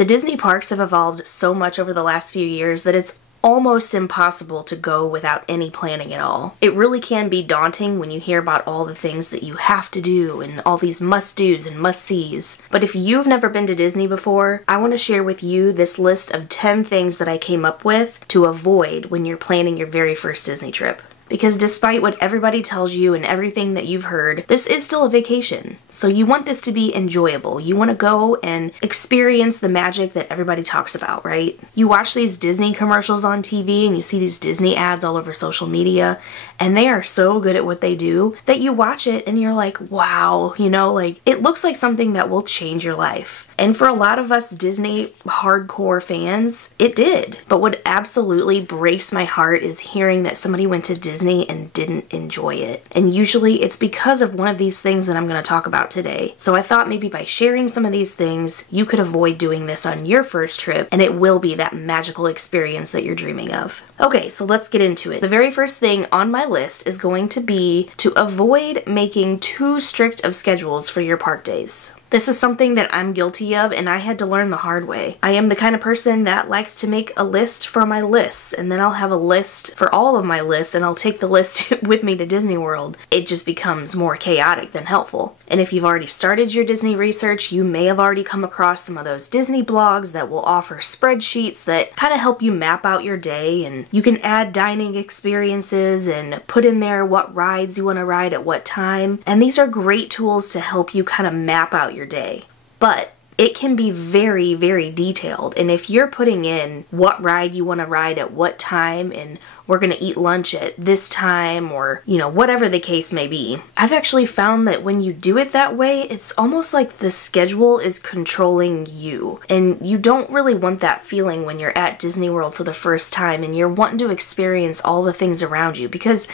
The Disney parks have evolved so much over the last few years that it's almost impossible to go without any planning at all. It really can be daunting when you hear about all the things that you have to do and all these must-dos and must-sees. But if you've never been to Disney before, I want to share with you this list of 10 things that I came up with to avoid when you're planning your very first Disney trip. Because despite what everybody tells you and everything that you've heard, this is still a vacation. So you want this to be enjoyable. You want to go and experience the magic that everybody talks about, right? You watch these Disney commercials on TV and you see these Disney ads all over social media, and they are so good at what they do that you watch it and you're like, wow, you know, like it looks like something that will change your life. And for a lot of us Disney hardcore fans, it did. But what absolutely breaks my heart is hearing that somebody went to Disney and didn't enjoy it. And usually it's because of one of these things that I'm going to talk about today. So I thought maybe by sharing some of these things, you could avoid doing this on your first trip, and it will be that magical experience that you're dreaming of. Okay, so let's get into it. The very first thing on my list is going to be to avoid making too strict of schedules for your park days. This is something that I'm guilty of, and I had to learn the hard way. I am the kind of person that likes to make a list for my lists, and then I'll have a list for all of my lists, and I'll take the list with me to Disney World. It just becomes more chaotic than helpful. And if you've already started your Disney research, you may have already come across some of those Disney blogs that will offer spreadsheets that kind of help you map out your day, and you can add dining experiences and put in there what rides you want to ride at what time. And these are great tools to help you kind of map out your day. But it can be very, very detailed. And if you're putting in what ride you want to ride at what time, and we're going to eat lunch at this time, or, you know, whatever the case may be, I've actually found that when you do it that way, it's almost like the schedule is controlling you. And you don't really want that feeling when you're at Disney World for the first time and you're wanting to experience all the things around you, because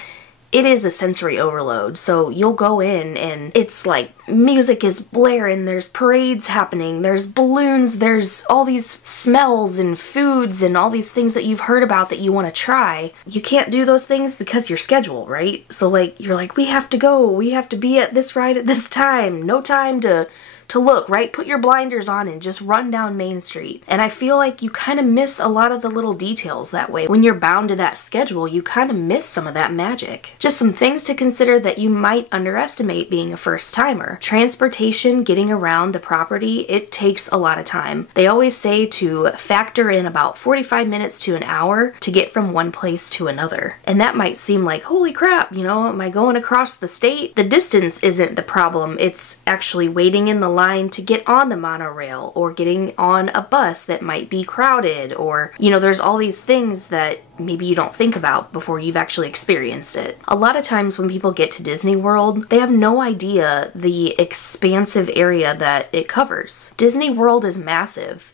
it is a sensory overload. So you'll go in and it's like music is blaring, there's parades happening, there's balloons, there's all these smells and foods and all these things that you've heard about that you want to try. You can't do those things because your schedule, right? So like, you're like, we have to go, we have to be at this ride at this time, no time to look, right? Put your blinders on and just run down Main Street. And I feel like you kind of miss a lot of the little details that way. When you're bound to that schedule, you kind of miss some of that magic. Just some things to consider that you might underestimate being a first timer. Transportation, getting around the property, it takes a lot of time. They always say to factor in about 45 minutes to an hour to get from one place to another. And that might seem like, holy crap, you know, am I going across the state? The distance isn't the problem. It's actually waiting in the line to get on the monorail, or getting on a bus that might be crowded, or, you know, there's all these things that maybe you don't think about before you've actually experienced it. A lot of times when people get to Disney World, they have no idea the expansive area that it covers. Disney World is massive.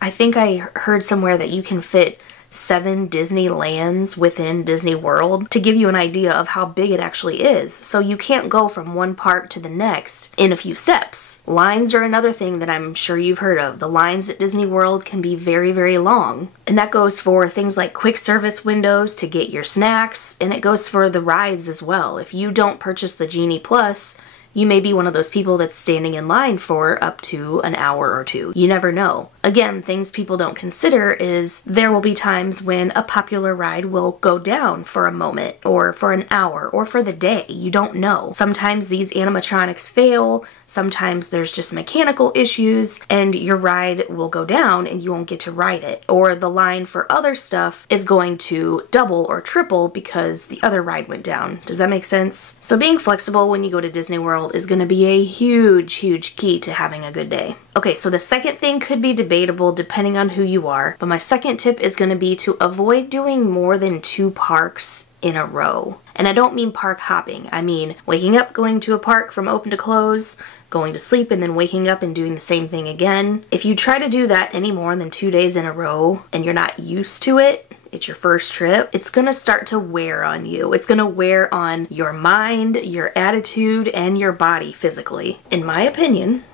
I think I heard somewhere that you can fit 7 Disneylands within Disney World, to give you an idea of how big it actually is. So you can't go from one park to the next in a few steps. Lines are another thing that I'm sure you've heard of. The lines at Disney World can be very, very long. And that goes for things like quick service windows to get your snacks, and it goes for the rides as well. If you don't purchase the Genie Plus, you may be one of those people that's standing in line for up to an hour or two. You never know. Again, things people don't consider is there will be times when a popular ride will go down for a moment, or for an hour, or for the day. You don't know. Sometimes these animatronics fail, sometimes there's just mechanical issues, and your ride will go down and you won't get to ride it. Or the line for other stuff is going to double or triple because the other ride went down. Does that make sense? So being flexible when you go to Disney World is going to be a huge, huge key to having a good day. Okay, so the second thing could be debatable depending on who you are, but my second tip is going to be to avoid doing more than 2 parks in a row. And I don't mean park hopping. I mean waking up, going to a park from open to close, going to sleep, and then waking up and doing the same thing again. If you try to do that any more than 2 days in a row and you're not used to it, it's your first trip, it's gonna start to wear on you. It's gonna wear on your mind, your attitude, and your body physically. In my opinion,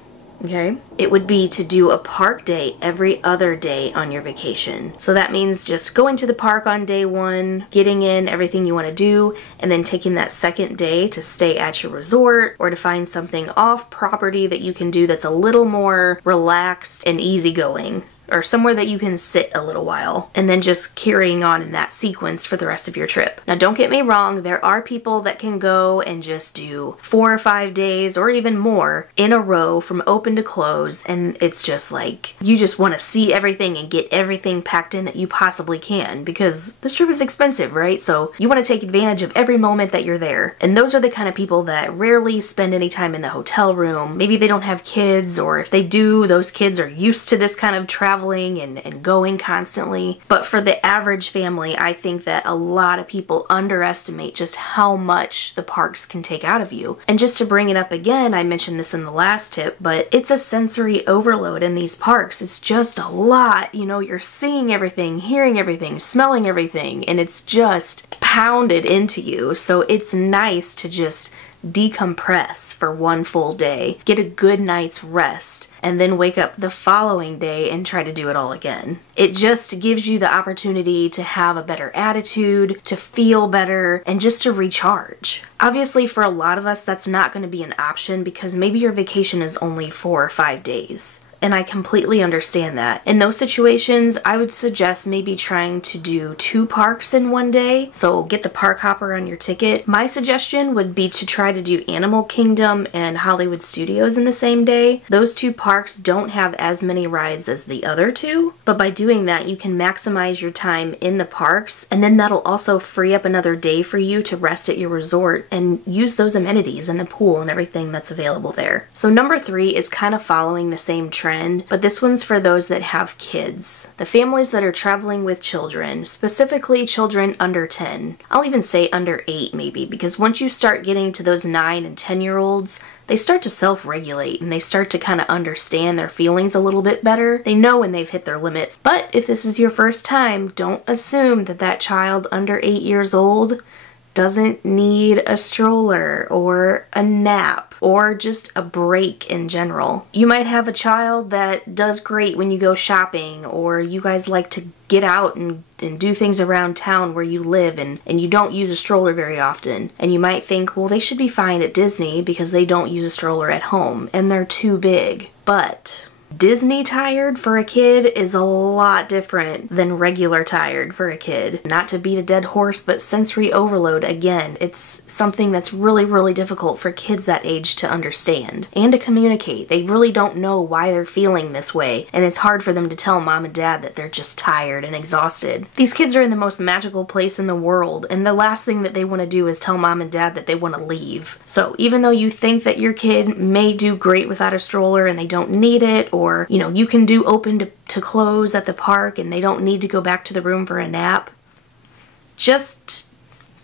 okay? It would be to do a park day every other day on your vacation. So that means just going to the park on day 1, getting in everything you want to do, and then taking that second day to stay at your resort or to find something off property that you can do that's a little more relaxed and easygoing, or somewhere that you can sit a little while, and then just carrying on in that sequence for the rest of your trip. Now, don't get me wrong, there are people that can go and just do 4 or 5 days or even more in a row from open to close, and it's just like, you just want to see everything and get everything packed in that you possibly can, because this trip is expensive, right? So you want to take advantage of every moment that you're there. And those are the kind of people that rarely spend any time in the hotel room. Maybe they don't have kids, or if they do, those kids are used to this kind of traveling and going constantly. But for the average family, I think that a lot of people underestimate just how much the parks can take out of you. And just to bring it up again, I mentioned this in the last tip, but it's a sensory overload in these parks. It's just a lot. You know, you're seeing everything, hearing everything, smelling everything, and it's just pounded into you. So it's nice to just decompress for one full day, get a good night's rest, and then wake up the following day and try to do it all again. It just gives you the opportunity to have a better attitude, to feel better, and just to recharge. Obviously, for a lot of us, that's not going to be an option because maybe your vacation is only 4 or 5 days. And I completely understand that. In those situations, I would suggest maybe trying to do 2 parks in one day. So get the park hopper on your ticket. My suggestion would be to try to do Animal Kingdom and Hollywood Studios in the same day. Those 2 parks don't have as many rides as the other 2, but by doing that, you can maximize your time in the parks, and then that'll also free up another day for you to rest at your resort and use those amenities and the pool and everything that's available there. So number 3 is kind of following the same trend, but this one's for those that have kids. The families that are traveling with children, specifically children under 10. I'll even say under 8 maybe, because once you start getting to those 9 and 10-year-olds, they start to self-regulate and they start to kind of understand their feelings a little bit better. They know when they've hit their limits. But if this is your first time, don't assume that that child under 8 years old doesn't need a stroller or a nap or just a break in general. You might have a child that does great when you go shopping, or you guys like to get out and do things around town where you live, and you don't use a stroller very often. And you might think, well, they should be fine at Disney because they don't use a stroller at home and they're too big. But Disney tired for a kid is a lot different than regular tired for a kid. Not to beat a dead horse, but sensory overload, again, it's something that's really, really difficult for kids that age to understand and to communicate. They really don't know why they're feeling this way, and it's hard for them to tell mom and dad that they're just tired and exhausted. These kids are in the most magical place in the world, and the last thing that they want to do is tell mom and dad that they want to leave. So even though you think that your kid may do great without a stroller and they don't need it, or you know, you can do open to close at the park and they don't need to go back to the room for a nap, just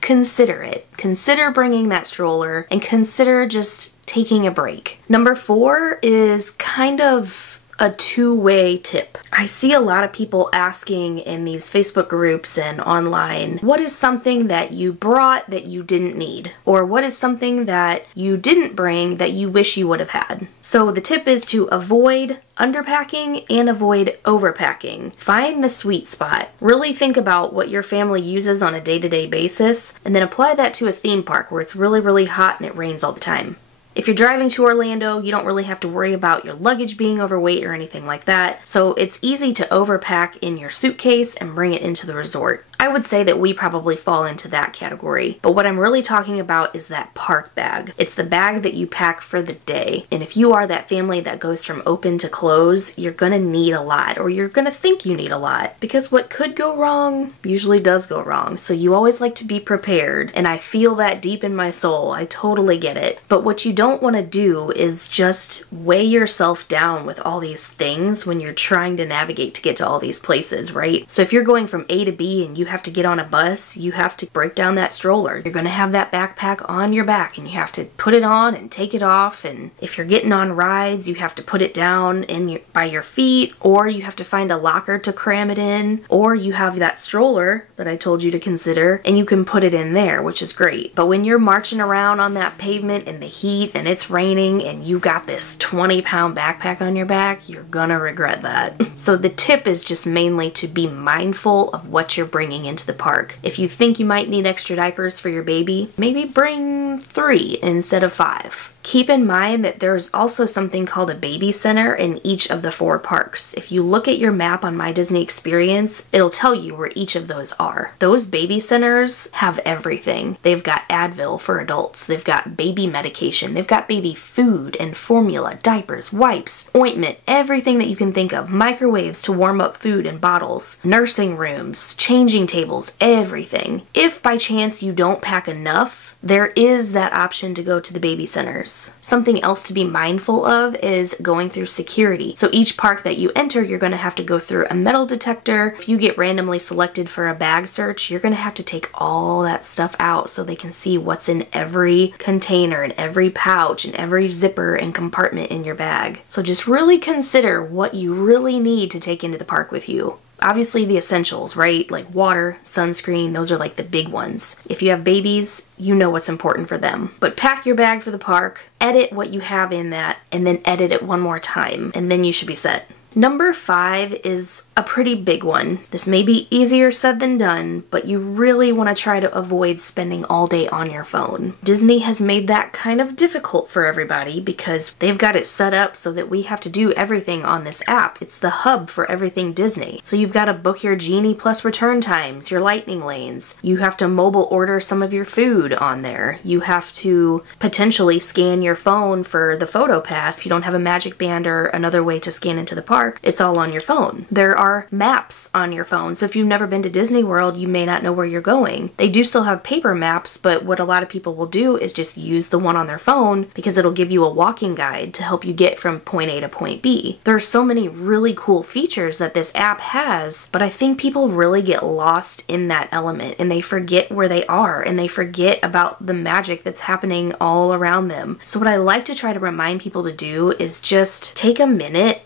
consider it. Consider bringing that stroller and consider just taking a break. Number 4 is kind of a two-way tip. I see a lot of people asking in these Facebook groups and online, what is something that you brought that you didn't need? Or what is something that you didn't bring that you wish you would have had? So the tip is to avoid underpacking and avoid overpacking. Find the sweet spot. Really think about what your family uses on a day-to-day basis, and then apply that to a theme park where it's really, really hot and it rains all the time. If you're driving to Orlando, you don't really have to worry about your luggage being overweight or anything like that, so it's easy to overpack in your suitcase and bring it into the resort. I would say that we probably fall into that category, but what I'm really talking about is that park bag. It's the bag that you pack for the day, and if you are that family that goes from open to close, you're gonna need a lot, or you're gonna think you need a lot, because what could go wrong usually does go wrong, so you always like to be prepared, and I feel that deep in my soul. I totally get it. But what you don't want to do is just weigh yourself down with all these things when you're trying to navigate to get to all these places, right? So if you're going from A to B and you have to get on a bus, you have to break down that stroller. You're gonna have that backpack on your back and you have to put it on and take it off. And if you're getting on rides, you have to put it down by your feet, or you have to find a locker to cram it in, or you have that stroller that I told you to consider and you can put it in there, which is great. But when you're marching around on that pavement in the heat and it's raining and you got this 20-pound backpack on your back, you're gonna regret that. So the tip is just mainly to be mindful of what you're bringing into the park. If you think you might need extra diapers for your baby, maybe bring 3 instead of 5. Keep in mind that there's also something called a baby center in each of the 4 parks. If you look at your map on My Disney Experience, it'll tell you where each of those are. Those baby centers have everything. They've got Advil for adults, they've got baby medication, they've got baby food and formula, diapers, wipes, ointment, everything that you can think of, microwaves to warm up food and bottles, nursing rooms, changing tables, everything. If by chance you don't pack enough, there is that option to go to the baby centers. Something else to be mindful of is going through security. So each park that you enter, you're going to have to go through a metal detector. If you get randomly selected for a bag search, you're going to have to take all that stuff out so they can see what's in every container and every pouch and every zipper and compartment in your bag. So just really consider what you really need to take into the park with you. Obviously the essentials, right? Like water, sunscreen, those are like the big ones. If you have babies, you know what's important for them. But pack your bag for the park, edit what you have in that, and then edit it one more time, and then you should be set. Number 5 is a pretty big one. This may be easier said than done, but you really want to try to avoid spending all day on your phone. Disney has made that kind of difficult for everybody because they've got it set up so that we have to do everything on this app. It's the hub for everything Disney. So you've got to book your Genie Plus return times, your lightning lanes. You have to mobile order some of your food on there. You have to potentially scan your phone for the photo pass. If you don't have a Magic Band or another way to scan into the park, it's all on your phone. There are maps on your phone, so if you've never been to Disney World, you may not know where you're going. They do still have paper maps, but what a lot of people will do is just use the one on their phone because it'll give you a walking guide to help you get from point A to point B. There are so many really cool features that this app has, but I think people really get lost in that element and they forget where they are and they forget about the magic that's happening all around them. So what I like to try to remind people to do is just take a minute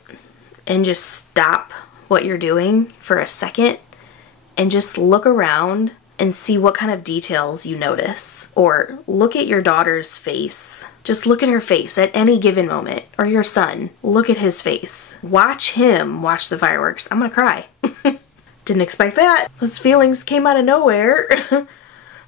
and just stop what you're doing for a second and just look around and see what kind of details you notice. Or look at your daughter's face. Just look at her face at any given moment. Or your son. Look at his face. Watch him watch the fireworks. I'm gonna cry. Didn't expect that. Those feelings came out of nowhere.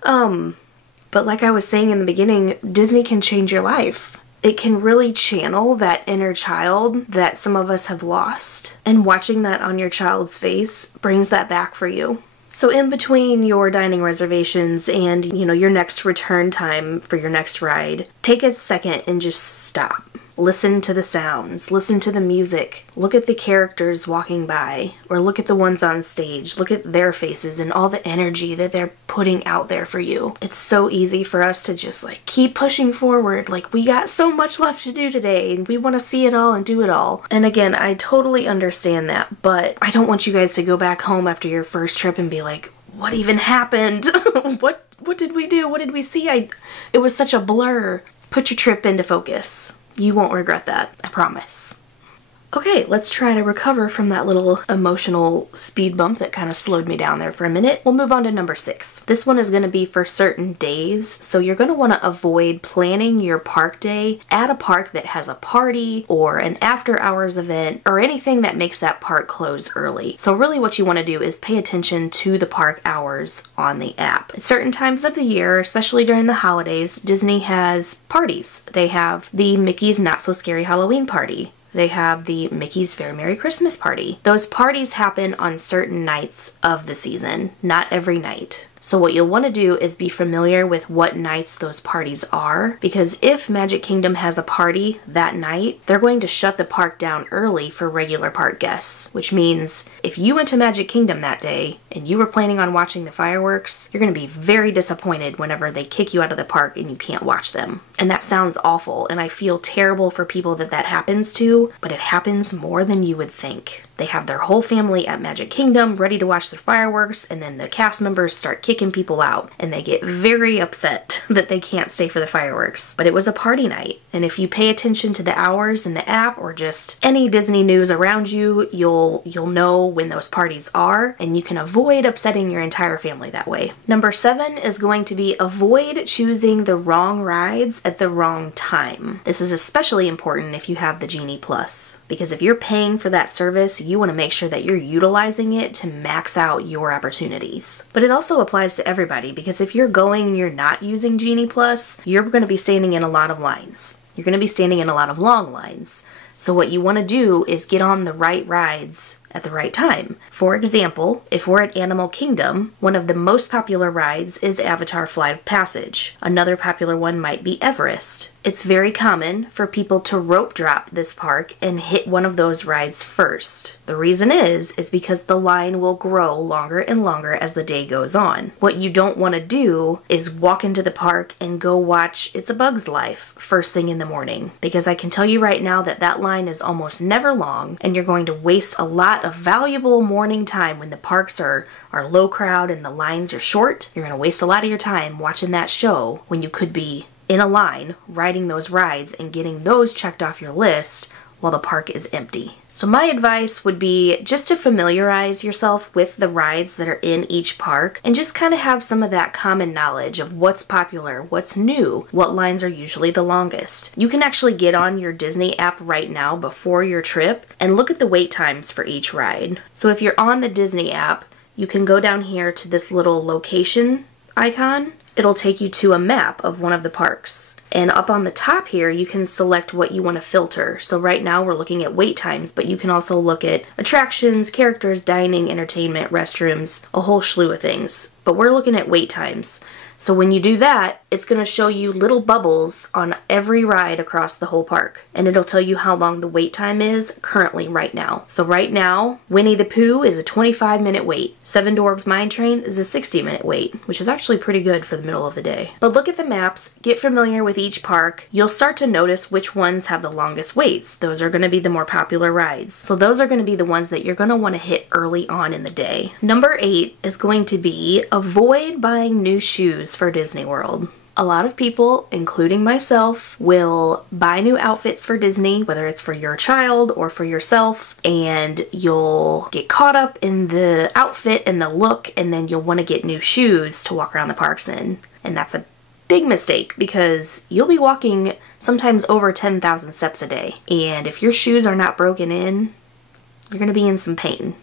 But like I was saying in the beginning, Disney can change your life. It can really channel that inner child that some of us have lost. And watching that on your child's face brings that back for you. So in between your dining reservations and, your next return time for your next ride, take a second and just stop. Listen to the sounds, listen to the music, look at the characters walking by, or look at the ones on stage, look at their faces and all the energy that they're putting out there for you. It's so easy for us to just keep pushing forward, we got so much left to do today and we want to see it all and do it all. And again, I totally understand that, but I don't want you guys to go back home after your first trip and be like, what even happened? What did we do? What did we see? It was such a blur. Put your trip into focus. You won't regret that, I promise. Okay, let's try to recover from that little emotional speed bump that kind of slowed me down there for a minute. We'll move on to number 6. This one is going to be for certain days, so you're going to want to avoid planning your park day at a park that has a party or an after hours event or anything that makes that park close early. So really what you want to do is pay attention to the park hours on the app. At certain times of the year, especially during the holidays, Disney has parties. They have the Mickey's Not So Scary Halloween Party. They have the Mickey's Very Merry Christmas Party. Those parties happen on certain nights of the season, not every night. So what you'll want to do is be familiar with what nights those parties are, because if Magic Kingdom has a party that night, they're going to shut the park down early for regular park guests, which means if you went to Magic Kingdom that day and you were planning on watching the fireworks, you're going to be very disappointed whenever they kick you out of the park and you can't watch them. And that sounds awful, and I feel terrible for people that happens to, but it happens more than you would think. They have their whole family at Magic Kingdom ready to watch their fireworks, and then the cast members start kicking people out, and they get very upset that they can't stay for the fireworks. But it was a party night, and if you pay attention to the hours in the app or just any Disney news around you, you'll know when those parties are, and you can avoid upsetting your entire family that way. Number 7 is going to be avoid choosing the wrong rides at the wrong time. This is especially important if you have the Genie Plus, because if you're paying for that service, you want to make sure that you're utilizing it to max out your opportunities. But it also applies to everybody, because if you're going and you're not using Genie Plus, you're going to be standing in a lot of lines. You're going to be standing in a lot of long lines. So what you want to do is get on the right rides at the right time. For example, if we're at Animal Kingdom, one of the most popular rides is Avatar Flight of Passage. Another popular one might be Everest. It's very common for people to rope drop this park and hit one of those rides first. The reason is because the line will grow longer and longer as the day goes on. What you don't want to do is walk into the park and go watch It's a Bug's Life first thing in the morning, because I can tell you right now that that line is almost never long, and you're going to waste a lot of valuable morning time when the parks are low crowd and the lines are short. You're going to waste a lot of your time watching that show when you could be in a line riding those rides and getting those checked off your list while the park is empty. So my advice would be just to familiarize yourself with the rides that are in each park and just kind of have some of that common knowledge of what's popular, what's new, what lines are usually the longest. You can actually get on your Disney app right now before your trip and look at the wait times for each ride. So if you're on the Disney app, you can go down here to this little location icon. It'll take you to a map of one of the parks. And up on the top here, you can select what you want to filter. So right now we're looking at wait times, but you can also look at attractions, characters, dining, entertainment, restrooms, a whole slew of things. But we're looking at wait times. So when you do that, it's going to show you little bubbles on every ride across the whole park. And it'll tell you how long the wait time is currently right now. So right now, Winnie the Pooh is a 25-minute wait. Seven Dwarfs Mine Train is a 60-minute wait, which is actually pretty good for the middle of the day. But look at the maps, get familiar with each park. You'll start to notice which ones have the longest waits. Those are going to be the more popular rides. So those are going to be the ones that you're going to want to hit early on in the day. Number 8 is going to be avoid buying new shoes for Disney World. A lot of people, including myself, will buy new outfits for Disney, whether it's for your child or for yourself, and you'll get caught up in the outfit and the look, and then you'll want to get new shoes to walk around the parks in. And that's a big mistake, because you'll be walking sometimes over 10,000 steps a day. And if your shoes are not broken in, you're going to be in some pain.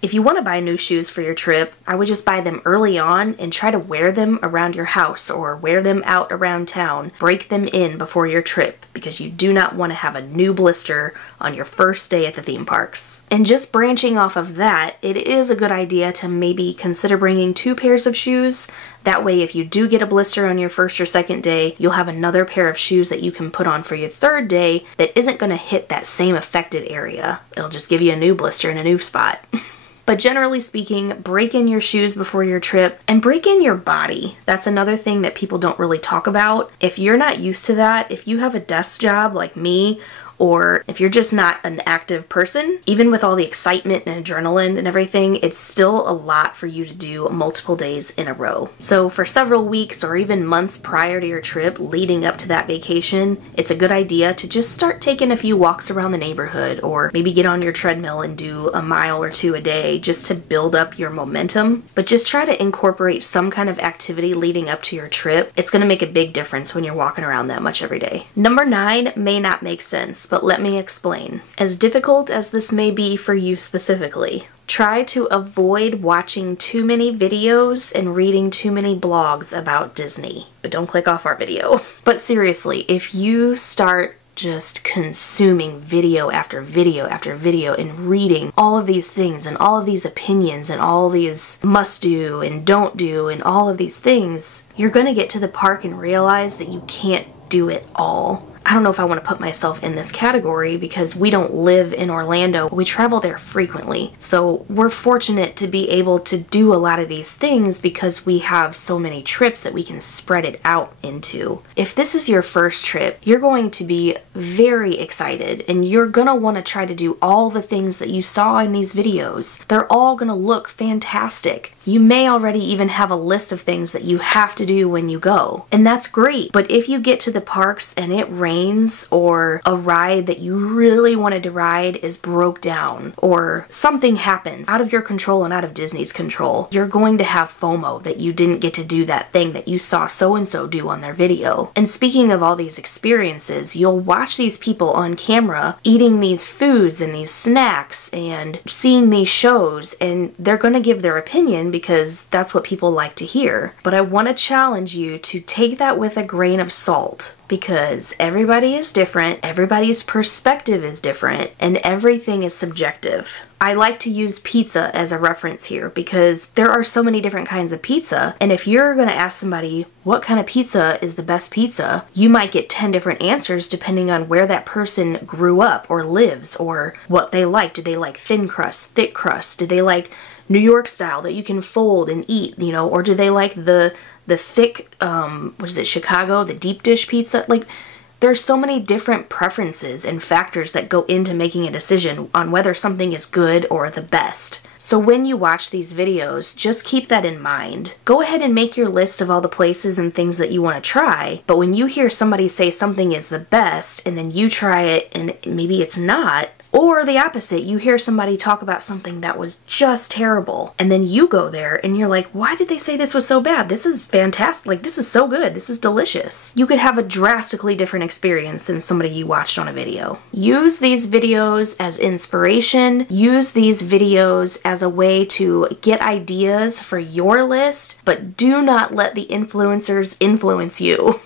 If you want to buy new shoes for your trip, I would just buy them early on and try to wear them around your house or wear them out around town. Break them in before your trip, because you do not want to have a new blister on your first day at the theme parks. And just branching off of that, it is a good idea to maybe consider bringing 2 pairs of shoes. That way, if you do get a blister on your first or second day, you'll have another pair of shoes that you can put on for your third day that isn't going to hit that same affected area. It'll just give you a new blister in a new spot. But generally speaking, break in your shoes before your trip and break in your body. That's another thing that people don't really talk about. If you're not used to that, if you have a desk job like me, or if you're just not an active person, even with all the excitement and adrenaline and everything, it's still a lot for you to do multiple days in a row. So for several weeks or even months prior to your trip leading up to that vacation, it's a good idea to just start taking a few walks around the neighborhood, or maybe get on your treadmill and do a mile or 2 a day just to build up your momentum. But just try to incorporate some kind of activity leading up to your trip. It's going to make a big difference when you're walking around that much every day. Number 9 may not make sense, but let me explain. As difficult as this may be for you specifically, try to avoid watching too many videos and reading too many blogs about Disney. But don't click off our video. But seriously, if you start just consuming video after video after video and reading all of these things and all of these opinions and all these must do and don't do and all of these things, you're going to get to the park and realize that you can't do it all. I don't know if I want to put myself in this category because we don't live in Orlando. We travel there frequently. So we're fortunate to be able to do a lot of these things because we have so many trips that we can spread it out into. If this is your first trip, you're going to be very excited and you're gonna want to try to do all the things that you saw in these videos. They're all gonna look fantastic. You may already even have a list of things that you have to do when you go, and that's great. But if you get to the parks and it rains, or a ride that you really wanted to ride is broke down, or something happens out of your control and out of Disney's control, you're going to have FOMO that you didn't get to do that thing that you saw so-and-so do on their video. And speaking of all these experiences, you'll watch these people on camera eating these foods and these snacks and seeing these shows, and they're going to give their opinion because that's what people like to hear. But I want to challenge you to take that with a grain of salt, because everybody is different, everybody's perspective is different, and everything is subjective. I like to use pizza as a reference here because there are so many different kinds of pizza, and if you're going to ask somebody what kind of pizza is the best pizza, you might get 10 different answers depending on where that person grew up or lives or what they like. Do they like thin crust, thick crust? Do they like New York style that you can fold and eat, you know, or do they like the thick, what is it, Chicago, the deep dish pizza? Like, there's so many different preferences and factors that go into making a decision on whether something is good or the best. So when you watch these videos, just keep that in mind. Go ahead and make your list of all the places and things that you want to try, but when you hear somebody say something is the best and then you try it and maybe it's not, or the opposite, you hear somebody talk about something that was just terrible, and then you go there and you're like, why did they say this was so bad? This is fantastic. Like, this is so good. This is delicious. You could have a drastically different experience than somebody you watched on a video. Use these videos as inspiration. Use these videos as a way to get ideas for your list, but do not let the influencers influence you.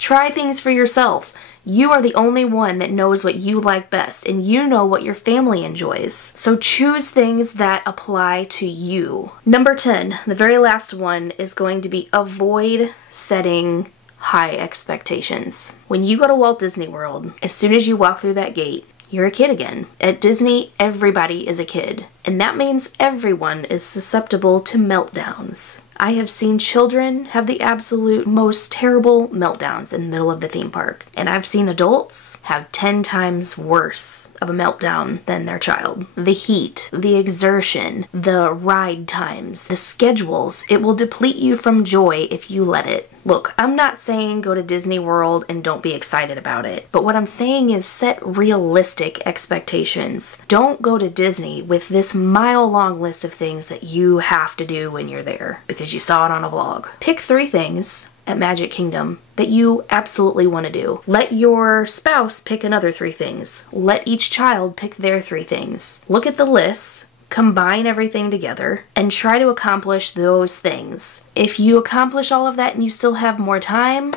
Try things for yourself. You are the only one that knows what you like best, and you know what your family enjoys. So choose things that apply to you. Number 10, the very last one, is going to be avoid setting high expectations. When you go to Walt Disney World, as soon as you walk through that gate, you're a kid again. At Disney, everybody is a kid, and that means everyone is susceptible to meltdowns. I have seen children have the absolute most terrible meltdowns in the middle of the theme park. And I've seen adults have 10 times worse of a meltdown than their child. The heat, the exertion, the ride times, the schedules, it will deplete you from joy if you let it. Look, I'm not saying go to Disney World and don't be excited about it, but what I'm saying is set realistic expectations. Don't go to Disney with this mile-long list of things that you have to do when you're there because you saw it on a vlog. Pick 3 things at Magic Kingdom that you absolutely want to do. Let your spouse pick another 3 things. Let each child pick their 3 things. Look at the lists, combine everything together, and try to accomplish those things. If you accomplish all of that and you still have more time,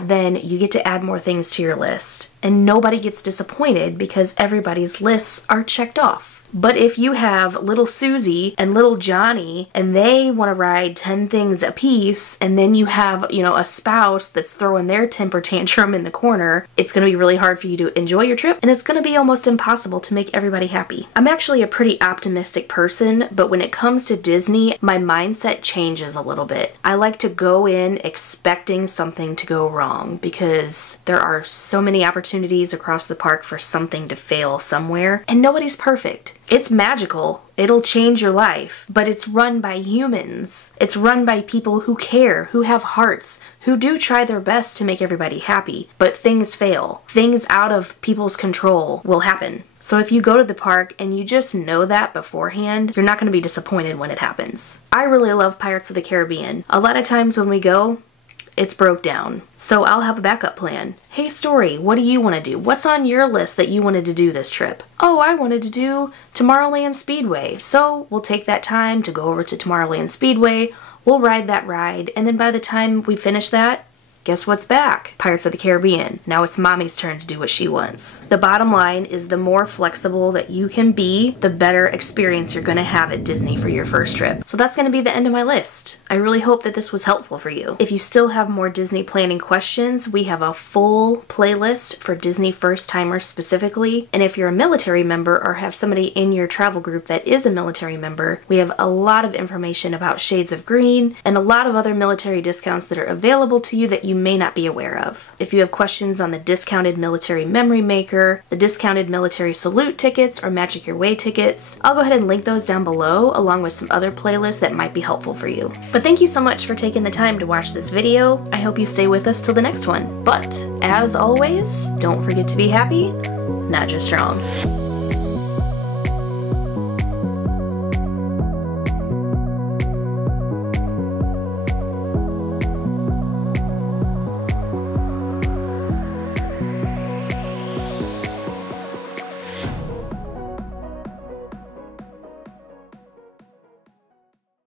then you get to add more things to your list. And nobody gets disappointed because everybody's lists are checked off. But if you have little Susie and little Johnny and they want to ride 10 things a piece, and then you have, you know, a spouse that's throwing their temper tantrum in the corner, it's going to be really hard for you to enjoy your trip, and it's going to be almost impossible to make everybody happy. I'm actually a pretty optimistic person, but when it comes to Disney, my mindset changes a little bit. I like to go in expecting something to go wrong because there are so many opportunities across the park for something to fail somewhere, and nobody's perfect. It's magical. It'll change your life, but it's run by humans. It's run by people who care, who have hearts, who do try their best to make everybody happy, but things fail. Things out of people's control will happen. So if you go to the park and you just know that beforehand, you're not going to be disappointed when it happens. I really love Pirates of the Caribbean. A lot of times when we go, it's broke down. So I'll have a backup plan. Hey Story, what do you want to do? What's on your list that you wanted to do this trip? Oh, I wanted to do Tomorrowland Speedway. So we'll take that time to go over to Tomorrowland Speedway. We'll ride that ride, and then by the time we finish that, Guess what's back? Pirates of the Caribbean. Now it's mommy's turn to do what she wants. The bottom line is the more flexible that you can be, the better experience you're going to have at Disney for your first trip. So that's going to be the end of my list. I really hope that this was helpful for you. If you still have more Disney planning questions, we have a full playlist for Disney first-timers specifically. And if you're a military member or have somebody in your travel group that is a military member, we have a lot of information about shades of green and a lot of other military discounts that are available to you that you may not be aware of. If you have questions on the discounted military memory maker, the discounted military salute tickets, or Magic Your Way tickets, I'll go ahead and link those down below along with some other playlists that might be helpful for you. But thank you so much for taking the time to watch this video. I hope you stay with us till the next one. But as always, don't forget to be happy, not just strong.